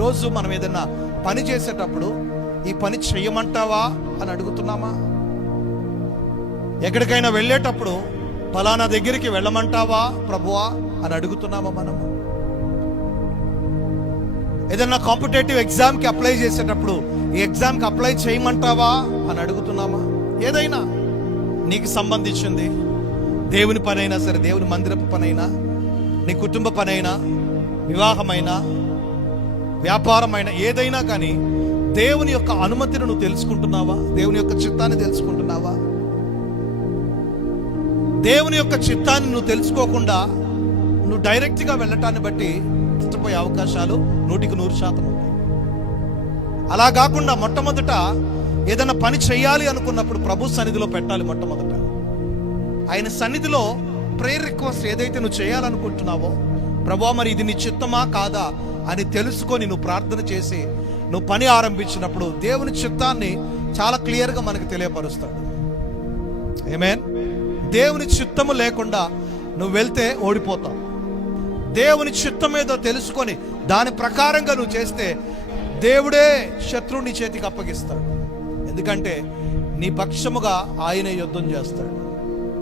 ఈరోజు మనం ఏదైనా పని చేసేటప్పుడు ఈ పని చెయ్యమంటావా అని అడుగుతున్నామా? ఎక్కడికైనా వెళ్ళేటప్పుడు ఫలానా దగ్గరికి వెళ్ళమంటావా ప్రభువా అని అడుగుతున్నామా మనము? ఏదైనా కాంపిటేటివ్ ఎగ్జామ్కి అప్లై చేసేటప్పుడు ఈ ఎగ్జామ్కి అప్లై చేయమంటావా అని అడుగుతున్నామా? ఏదైనా నీకు సంబంధించింది, దేవుని పనైనా సరే, దేవుని మందిరపు పనైనా, నీ కుటుంబ పనైనా, వివాహమైనా, వ్యాపారమైన ఏదైనా కానీ దేవుని యొక్క అనుమతిని నువ్వు తెలుసుకుంటున్నావా? దేవుని యొక్క చిత్తాన్ని తెలుసుకుంటున్నావా? దేవుని యొక్క చిత్తాన్ని నువ్వు తెలుసుకోకుండా నువ్వు డైరెక్ట్గా వెళ్ళటాన్ని బట్టి నష్టపోయే అవకాశాలు 100% ఉంటాయి. అలా కాకుండా మొట్టమొదట ఏదైనా పని చేయాలి అనుకున్నప్పుడు ప్రభు సన్నిధిలో పెట్టాలి. మొట్టమొదట ఆయన సన్నిధిలో ప్రేయర్ రిక్వెస్ట్ ఏదైతే నువ్వు చేయాలనుకుంటున్నావో, ప్రభువా మరి ఇది నీ చిత్తమా కాదా అని తెలుసుకొని నువ్వు ప్రార్థన చేసి నువ్వు పని ఆరంభించినప్పుడు దేవుని చిత్తాన్ని చాలా క్లియర్గా మనకు తెలియపరుస్తాడు. ఆమేన్. దేవుని చిత్తము లేకుండా నువ్వు వెళ్తే ఓడిపోతావు. దేవుని చిత్తం ఏదో తెలుసుకొని దాని ప్రకారంగా నువ్వు చేస్తే దేవుడే శత్రువుని చేతికి అప్పగిస్తాడు. ఎందుకంటే నీ పక్షముగా ఆయనే యుద్ధం చేస్తాడు.